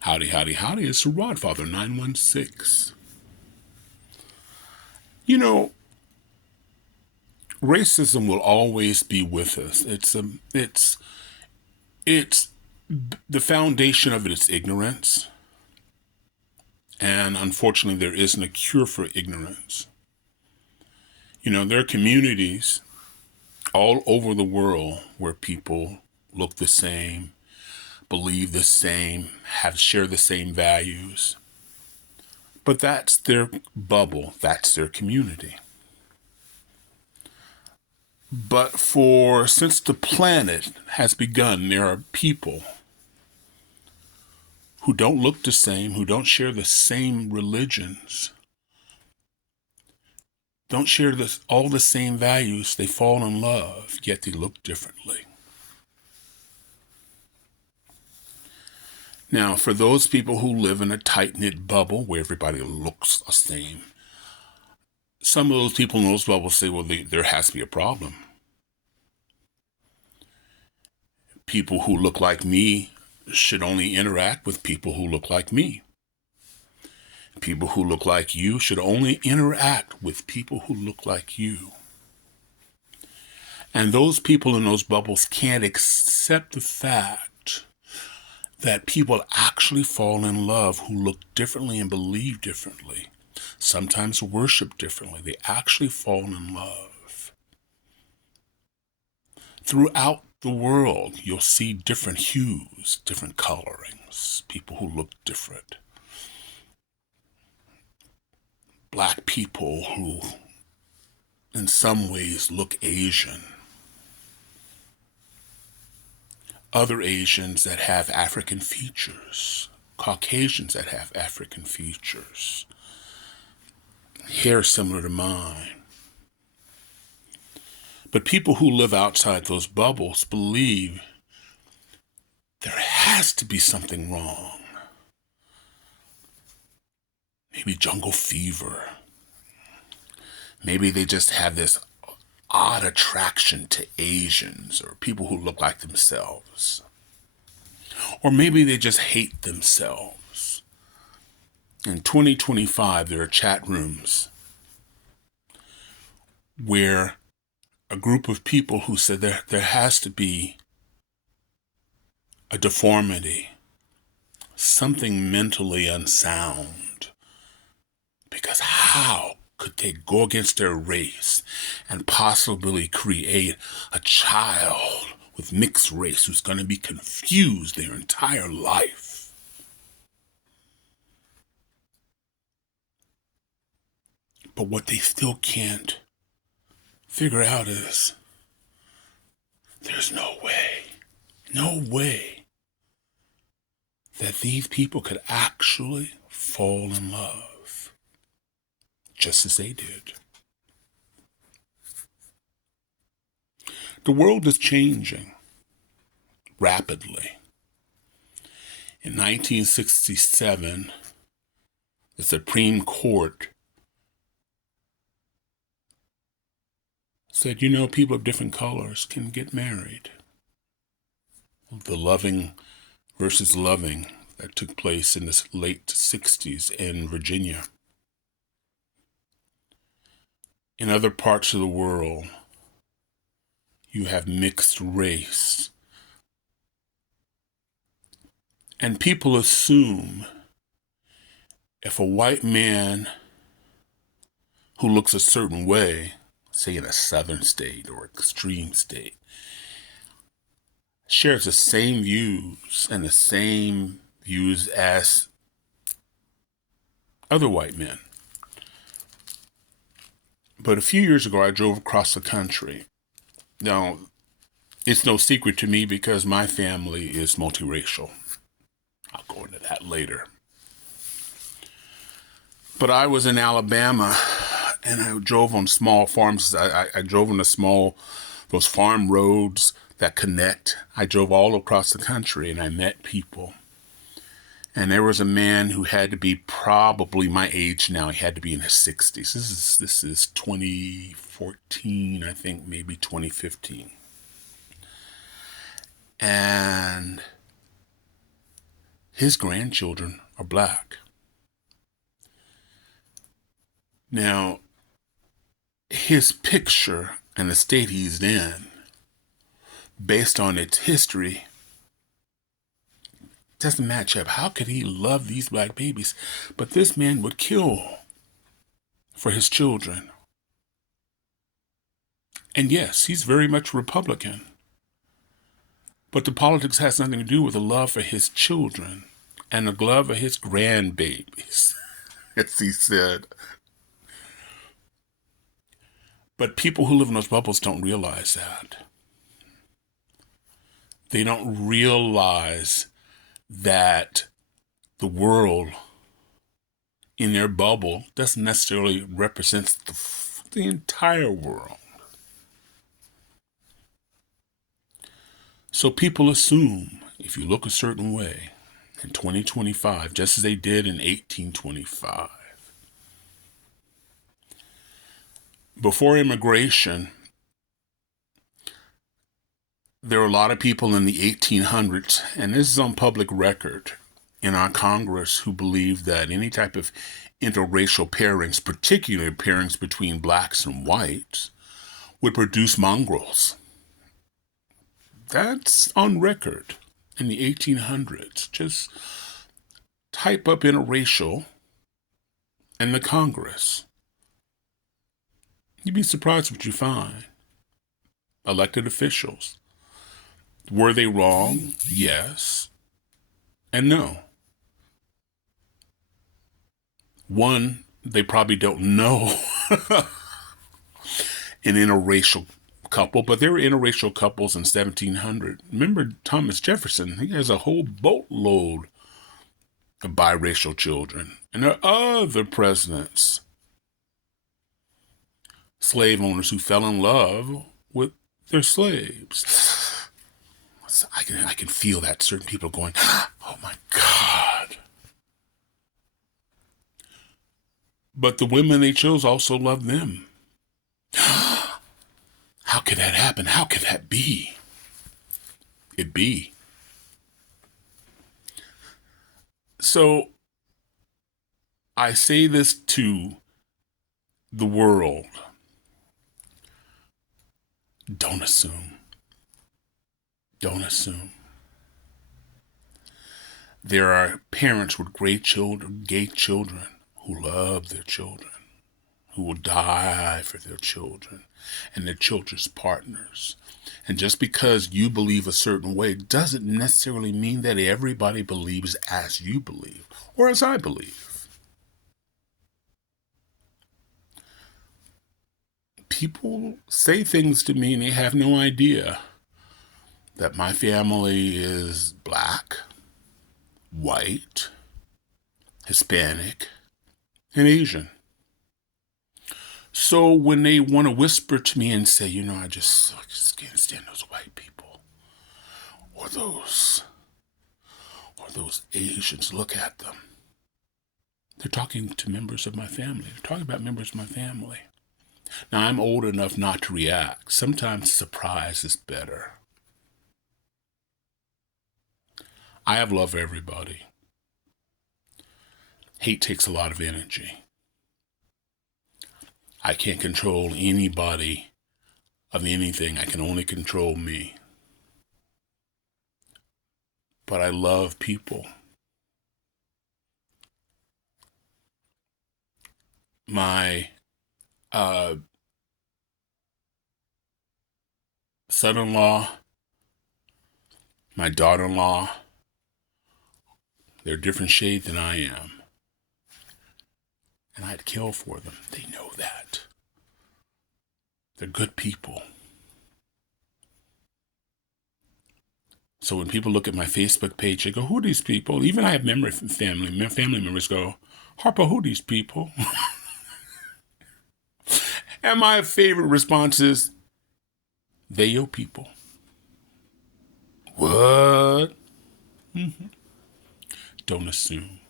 Howdy, howdy, howdy. It's the Rodfather 916. You know, racism will always be with us. It's the foundation of it is ignorance. And unfortunately, there isn't a cure for ignorance. You know, there are communities all over the world where people look the same, believe the same, share the same values. But that's their bubble, that's their community. But since the planet has begun, there are people who don't look the same, who don't share the same religions, don't share all the same values. They fall in love, yet they look differently. Now, for those people who live in a tight-knit bubble where everybody looks the same, some of those people in those bubbles say, well, there has to be a problem. People who look like me should only interact with people who look like me. People who look like you should only interact with people who look like you. And those people in those bubbles can't accept the fact that people actually fall in love who look differently and believe differently, sometimes worship differently. They actually fall in love. Throughout the world, you'll see different hues, different colorings, people who look different. Black people who, in some ways, look Asian. Other Asians that have African features. Caucasians that have African features. Hair similar to mine. But people who live outside those bubbles believe there has to be something wrong. Maybe jungle fever. Maybe they just have this odd attraction to Asians or people who look like themselves. Or maybe they just hate themselves. In 2025, there are chat rooms where a group of people who said there has to be a deformity, something mentally unsound. Because how could they go against their race and possibly create a child with mixed race who's going to be confused their entire life? But what they still can't figure out is there's no way that these people could actually fall in love just as they did. The world is changing rapidly. In 1967, the Supreme Court said, people of different colors can get married. The Loving versus Loving that took place in the late 60s in Virginia. In other parts of the world, you have mixed race. And people assume if a white man who looks a certain way, say in a southern state or extreme state, shares the same views and the same views as other white men. But a few years ago, I drove across the country. Now, it's no secret to me because my family is multiracial. I'll go into that later. But I was in Alabama and I drove on small farms. I drove on those farm roads that connect. I drove all across the country and I met people. And there was a man who had to be probably my age now. He had to be in his 60s. This is 2014, I think, maybe 2015. And his grandchildren are black. Now, his picture and the state he's in, based on its history, doesn't match up. How could he love these black babies? But this man would kill for his children. And yes, he's very much Republican. But the politics has nothing to do with the love for his children and the love of his grandbabies, as he said. But people who live in those bubbles don't realize that. They don't realize that the world in their bubble doesn't necessarily represent the entire world. So people assume if you look a certain way in 2025, just as they did in 1825, before immigration, there were a lot of people in the 1800s, and this is on public record in our Congress, who believed that any type of interracial pairings, particularly pairings between blacks and whites, would produce mongrels. That's on record in the 1800s. Just type up interracial in the Congress. You'd be surprised what you find. Elected officials. Were they wrong? Yes. And no. One, they probably don't know an interracial couple, but there were interracial couples in 1700. Remember Thomas Jefferson? He has a whole boatload of biracial children. And there are other presidents, slave owners who fell in love with their slaves. I can feel that certain people going, oh my God. But the women they chose also loved them. How could that happen? How could that be? It be. So I say this to the world. Don't assume. Don't assume. There are parents with gay children who love their children, who will die for their children and their children's partners. And just because you believe a certain way doesn't necessarily mean that everybody believes as you believe or as I believe. People say things to me and they have no idea that my family is black, white, Hispanic, and Asian. So when they want to whisper to me and say, I just can't stand those white people, or those Asians, look at them. They're talking to members of my family. They're talking about members of my family. Now, I'm old enough not to react. Sometimes surprise is better. I have love for everybody. Hate takes a lot of energy. I can't control anybody of anything. I can only control me. But I love people. My son-in-law, my daughter-in-law, they're a different shade than I am. And I'd kill for them. They know that. They're good people. So when people look at my Facebook page, they go, who are these people? Even I have family members go, Harper, who are these people? And my favorite response is, they your people. What? Mm-hmm. Don't assume.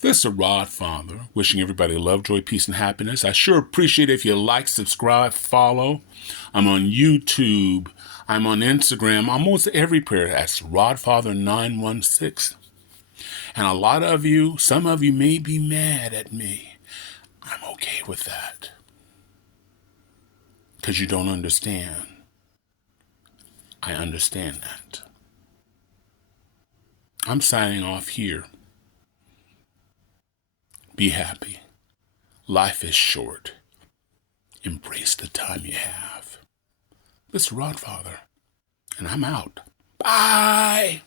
This is Rod Father, wishing everybody love, joy, peace, and happiness. I sure appreciate it if you like, subscribe, follow. I'm on YouTube. I'm on Instagram. I'm almost everywhere. That's Rod Father 916. And a lot of you, some of you may be mad at me. I'm okay with that. Because you don't understand. I understand that. I'm signing off here. Be happy. Life is short. Embrace the time you have. This is Rodfather, and I'm out. Bye!